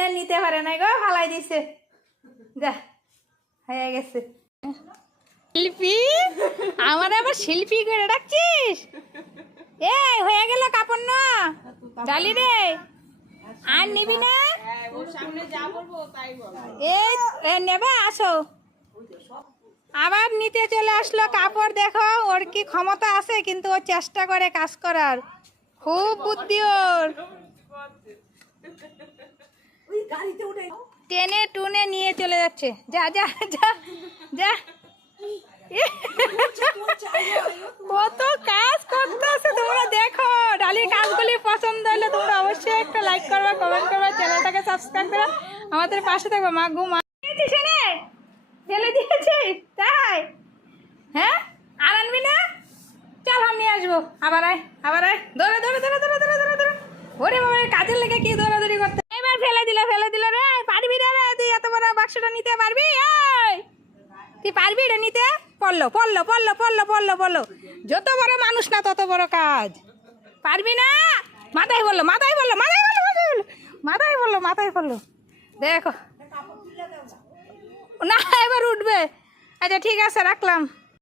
না নিতে পারে না গো, ফালাই দিছে। যা হয়ে গেছে। শিল্পী, আমার আবার শিল্পী করে ডাকছিস? এই হয়ে গেল কাপড় না ডালি রে, আর নিবি না? এই নেবে, আসো। আবার নিতে চলে আসলো কাপড়। দেখো ওর কি ক্ষমতা আছে, কিন্তু ও চেষ্টা করে কাজ করার, খুব বুদ্ধি ওর। টেনে টুনে নিয়ে চলে যাচ্ছে। যা যা যা যা, কত কাজ করতেছে তোমরা দেখো। ডালির কাজগুলি পছন্দ হলে তোমরা অবশ্যই একটা লাইক করবে, কমেন্ট করবে, চ্যানেলটাকে সাবস্ক্রাইব করে আমাদের পাশে থাকবে। মা ঘুমা ফেলে দিয়েছি তাই? হ্যাঁ, আর আনবি না? চল আমি নিয়ে আসবো। আবার আয়, আবার আয়, দৌড়ে দৌড়ে দৌড়ে দৌড়ে দৌড়ে দৌড়ে দৌড়ে। ওরে বাবা, কাজের লেগে কি দৌড়াদৌড়ি করতে। এবার ফেলে দিল রে। পারবি রে? তুই এত বড় বাক্সটা নিতে পারবি? তুই পারবি রে নিতে? পড়লো পড়লো পড়লো পড়লো পড়লো পড়লো। যত বড় মানুষ না তত বড় কাজ। পারবি না? মাথায় বললো, মাথায় বললো, মাথায় বললো, মাথায় বললো, মাথায় বললো, মাথায় বললো। দেখো না, এবার উঠবে। আচ্ছা ঠিক আছে, রাখলাম।